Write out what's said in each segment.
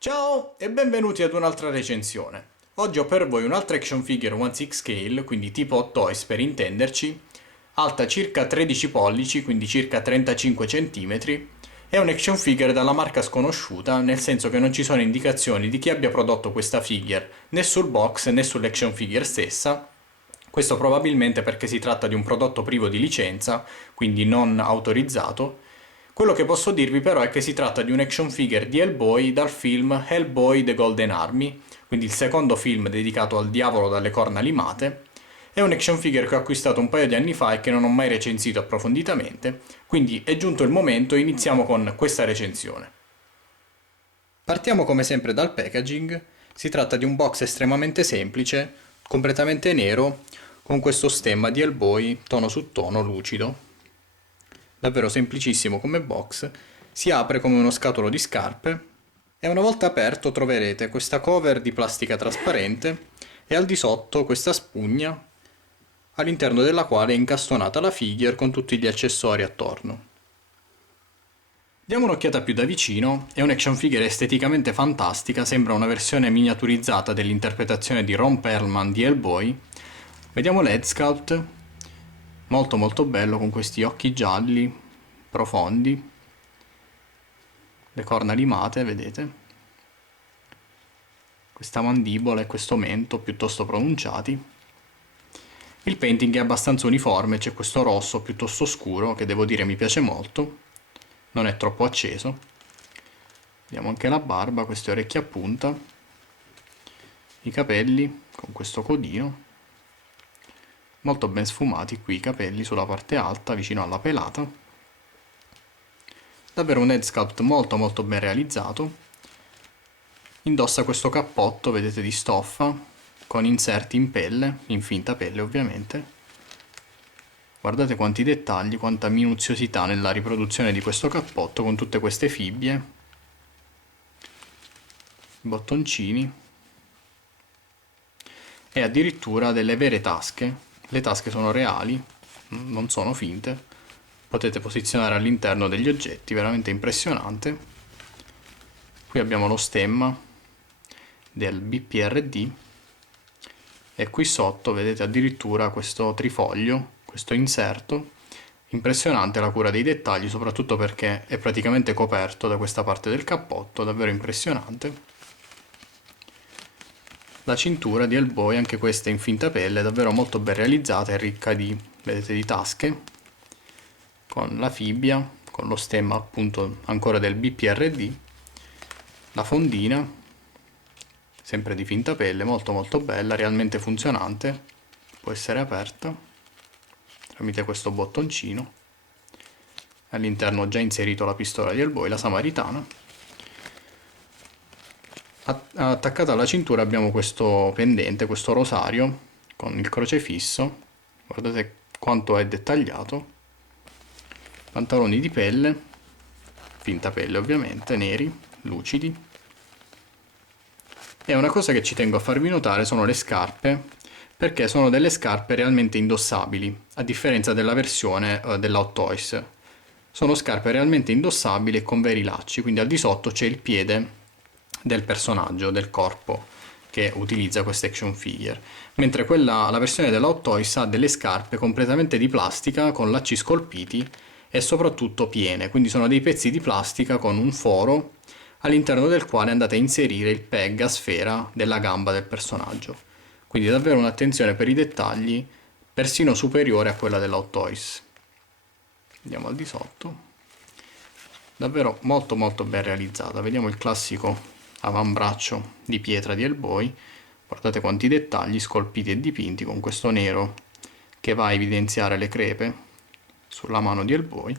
Ciao e benvenuti ad un'altra recensione. Oggi ho per voi un'altra action figure 1/6 scale, quindi tipo Hot Toys per intenderci, alta circa 13 pollici, quindi circa 35 cm. È un action figure dalla marca sconosciuta, nel senso che non ci sono indicazioni di chi abbia prodotto questa figure né sul box né sull'action figure stessa. Questo probabilmente perché si tratta di un prodotto privo di licenza, quindi non autorizzato. Quello che posso dirvi però è che si tratta di un action figure di Hellboy dal film Hellboy The Golden Army, quindi il secondo film dedicato al diavolo dalle corna limate. È un action figure che ho acquistato un paio di anni fa e che non ho mai recensito approfonditamente, quindi è giunto il momento e iniziamo con questa recensione. Partiamo come sempre dal packaging. Si tratta di un box estremamente semplice, completamente nero, con questo stemma di Hellboy tono su tono lucido. Davvero semplicissimo come box, si apre come uno scatolo di scarpe e una volta aperto troverete questa cover di plastica trasparente e al di sotto questa spugna all'interno della quale è incastonata la figure con tutti gli accessori attorno. Diamo un'occhiata più da vicino, è un action figure esteticamente fantastica, sembra una versione miniaturizzata dell'interpretazione di Ron Perlman di Hellboy. Vediamo l'head sculpt, molto bello con questi occhi gialli, profondi, le corna limate, vedete? Questa mandibola e questo mento piuttosto pronunciati. Il painting è abbastanza uniforme, c'è questo rosso piuttosto scuro che devo dire mi piace molto, non è troppo acceso. Vediamo anche la barba, queste orecchie a punta, i capelli con questo codino, molto ben sfumati qui i capelli sulla parte alta vicino alla pelata. Davvero un head sculpt molto ben realizzato. Indossa questo cappotto, vedete, di stoffa con inserti in pelle, in finta pelle ovviamente. Guardate quanti dettagli, quanta minuziosità nella riproduzione di questo cappotto con tutte queste fibbie, bottoncini e addirittura delle vere tasche. Le tasche sono reali, non sono finte. Potete posizionare all'interno degli oggetti, veramente impressionante. Qui abbiamo lo stemma del BPRD e qui sotto vedete addirittura questo trifoglio, questo inserto. Impressionante la cura dei dettagli, soprattutto perché è praticamente coperto da questa parte del cappotto, davvero impressionante. La cintura di Hellboy, anche questa in finta pelle, davvero molto ben realizzata e ricca di, vedete, di tasche, con la fibbia, con lo stemma appunto ancora del BPRD, la fondina, sempre di finta pelle, molto bella, realmente funzionante, può essere aperta tramite questo bottoncino. All'interno ho già inserito la pistola di Hellboy, la samaritana. Attaccata alla cintura abbiamo questo pendente, questo rosario con il crocefisso, guardate quanto è dettagliato. Pantaloni di pelle, finta pelle ovviamente, neri, lucidi. E una cosa che ci tengo a farvi notare sono le scarpe, perché sono delle scarpe realmente indossabili, a differenza della versione della Hot Toys. Sono scarpe realmente indossabili e con veri lacci, quindi al di sotto c'è il piede del personaggio, del corpo che utilizza questa action figure, mentre la versione della Hot Toys ha delle scarpe completamente di plastica con lacci scolpiti e soprattutto piene, quindi sono dei pezzi di plastica con un foro all'interno del quale andate a inserire il peg a sfera della gamba del personaggio, quindi davvero un'attenzione per i dettagli persino superiore a quella della Hot Toys. Andiamo al di sotto, davvero molto ben realizzata. Vediamo il classico avambraccio di pietra di Hellboy, guardate quanti dettagli scolpiti e dipinti con questo nero che va a evidenziare le crepe sulla mano di Hellboy,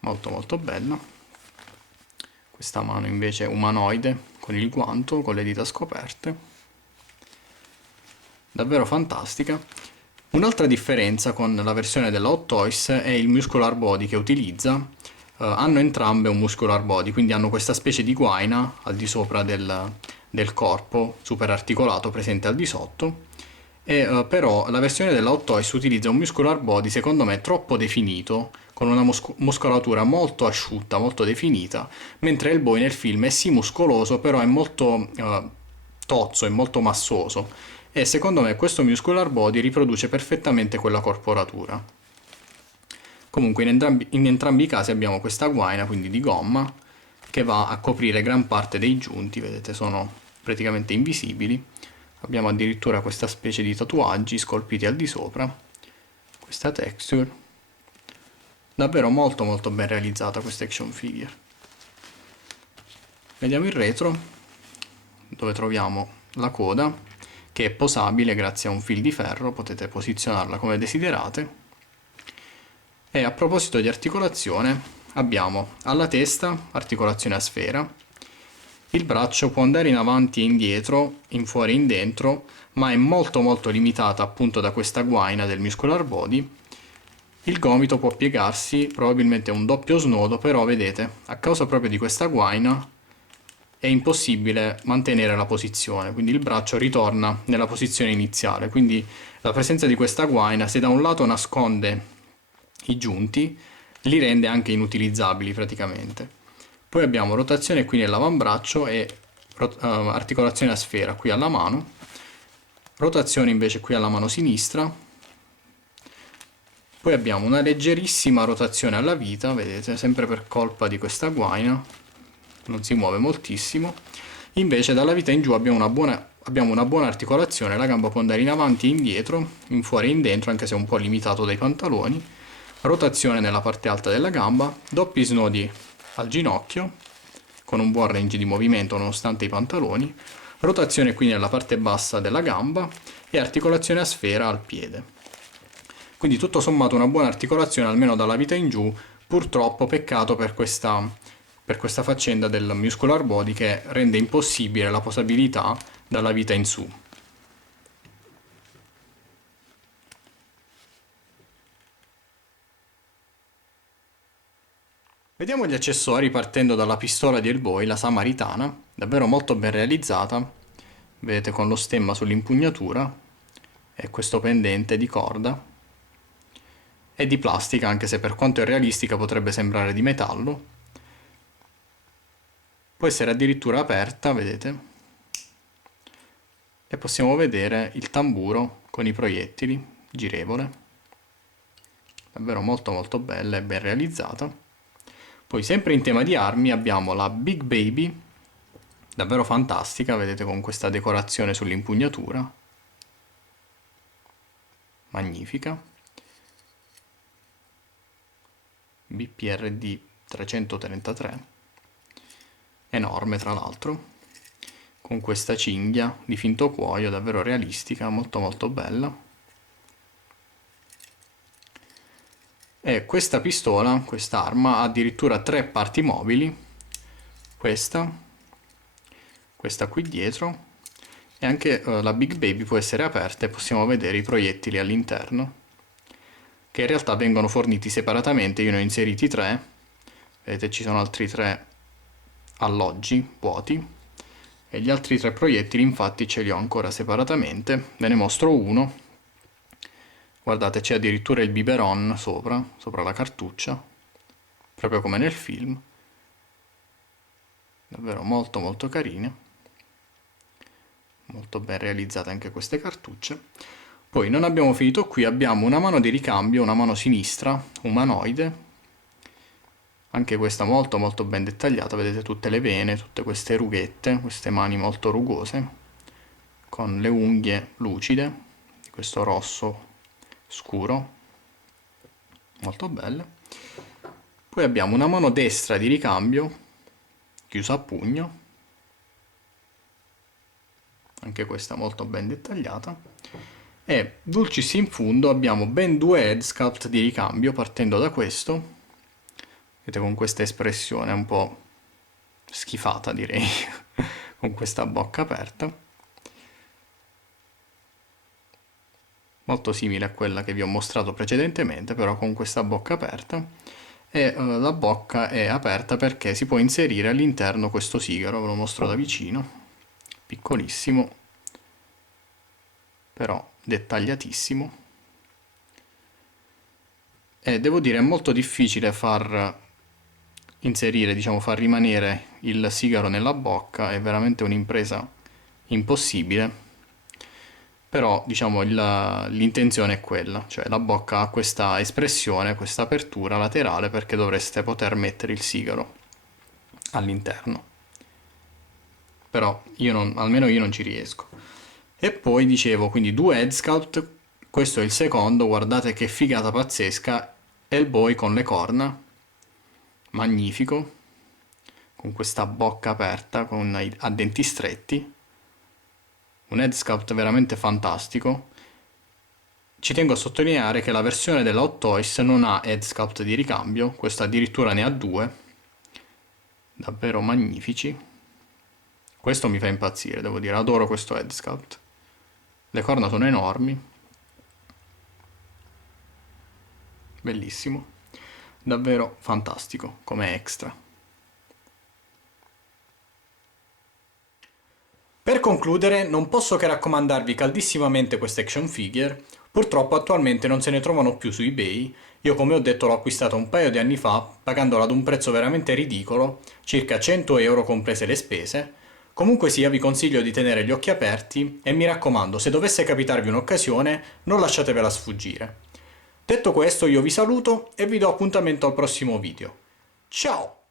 molto bella. Questa mano invece umanoide con il guanto, con le dita scoperte, davvero fantastica. Un'altra differenza con la versione della Hot Toys è il muscular body che utilizza. Hanno entrambe un muscular body, quindi hanno questa specie di guaina al di sopra del corpo, super articolato, presente al di sotto. Però la versione della Hot Toys utilizza un muscular body secondo me troppo definito, con una muscolatura molto asciutta, molto definita, mentre Hellboy nel film è sì muscoloso, però è molto tozzo, è molto massoso. E secondo me questo muscular body riproduce perfettamente quella corporatura. Comunque in entrambi i casi abbiamo questa guaina, quindi di gomma, che va a coprire gran parte dei giunti, vedete sono praticamente invisibili. Abbiamo addirittura questa specie di tatuaggi scolpiti al di sopra, questa texture. Davvero molto molto ben realizzata questa action figure. Vediamo il retro, dove troviamo la coda, che è posabile grazie a un fil di ferro, potete posizionarla come desiderate. E a proposito di articolazione, abbiamo alla testa articolazione a sfera, il braccio può andare in avanti e indietro, in fuori e in dentro, ma è molto molto limitata appunto da questa guaina del muscular body. Il gomito può piegarsi, probabilmente è un doppio snodo, però vedete, a causa proprio di questa guaina è impossibile mantenere la posizione, quindi il braccio ritorna nella posizione iniziale, quindi la presenza di questa guaina, se da un lato nasconde i giunti, li rende anche inutilizzabili praticamente. Poi abbiamo rotazione qui nell'avambraccio e articolazione a sfera qui alla mano, rotazione invece qui alla mano sinistra. Poi abbiamo una leggerissima rotazione alla vita, vedete, sempre per colpa di questa guaina, non si muove moltissimo. Invece dalla vita in giù abbiamo una buona articolazione, la gamba può andare in avanti e indietro, in fuori e in dentro, anche se è un po' limitato dai pantaloni. Rotazione nella parte alta della gamba, doppi snodi al ginocchio, con un buon range di movimento nonostante i pantaloni, rotazione qui nella parte bassa della gamba e articolazione a sfera al piede. Quindi tutto sommato una buona articolazione almeno dalla vita in giù, purtroppo peccato per questa faccenda del muscular body che rende impossibile la posabilità dalla vita in su. Vediamo gli accessori partendo dalla pistola di Hellboy, la Samaritana, davvero molto ben realizzata, vedete con lo stemma sull'impugnatura e questo pendente di corda. È di plastica, anche se per quanto è realistica potrebbe sembrare di metallo. Può essere addirittura aperta, vedete? E possiamo vedere il tamburo con i proiettili, girevole. Davvero molto molto bella e ben realizzata. Poi sempre in tema di armi abbiamo la Big Baby, davvero fantastica, vedete con questa decorazione sull'impugnatura. Magnifica. BPRD 333, enorme tra l'altro, con questa cinghia di finto cuoio davvero realistica, molto molto bella. E questa pistola, quest'arma, ha addirittura 3 parti mobili, questa qui dietro, e anche la Big Baby può essere aperta e possiamo vedere i proiettili all'interno, che in realtà vengono forniti separatamente. Io ne ho inseriti 3, vedete ci sono altri 3 alloggi vuoti e gli altri 3 proiettili infatti ce li ho ancora separatamente. Ve ne mostro uno, guardate c'è addirittura il biberon sopra la cartuccia, proprio come nel film, davvero molto molto carine, molto ben realizzate anche queste cartucce. Poi non abbiamo finito qui, abbiamo una mano di ricambio, una mano sinistra, umanoide, anche questa molto molto ben dettagliata, vedete tutte le vene, tutte queste rughette, queste mani molto rugose, con le unghie lucide, di questo rosso scuro, molto belle. Poi abbiamo una mano destra di ricambio, chiusa a pugno, anche questa molto ben dettagliata. E dulcis in fundo abbiamo ben 2 head sculpt di ricambio, partendo da questo, vedete con questa espressione un po' schifata direi, con questa bocca aperta, molto simile a quella che vi ho mostrato precedentemente, però con questa bocca aperta. E la bocca è aperta perché si può inserire all'interno questo sigaro, ve lo mostro da vicino, piccolissimo, però dettagliatissimo. E devo dire è molto difficile far inserire, diciamo far rimanere il sigaro nella bocca, è veramente un'impresa impossibile, però diciamo l'intenzione è quella, cioè la bocca ha questa espressione, questa apertura laterale perché dovreste poter mettere il sigaro all'interno, però almeno io non ci riesco. E poi dicevo, quindi due head sculpt, questo è il secondo, guardate che figata pazzesca, Hellboy con le corna, magnifico, con questa bocca aperta, a denti stretti, un head sculpt veramente fantastico. Ci tengo a sottolineare che la versione della Hot Toys non ha head sculpt di ricambio, questa addirittura ne ha due, davvero magnifici. Questo mi fa impazzire, devo dire, adoro questo head sculpt. Le corna sono enormi, bellissimo, davvero fantastico come extra. Per concludere, non posso che raccomandarvi caldissimamente queste action figure. Purtroppo attualmente non se ne trovano più su eBay. Io, come ho detto, l'ho acquistata un paio di anni fa, pagandola ad un prezzo veramente ridicolo, circa 100 euro comprese le spese. Comunque sia, vi consiglio di tenere gli occhi aperti e mi raccomando, se dovesse capitarvi un'occasione, non lasciatevela sfuggire. Detto questo, io vi saluto e vi do appuntamento al prossimo video. Ciao!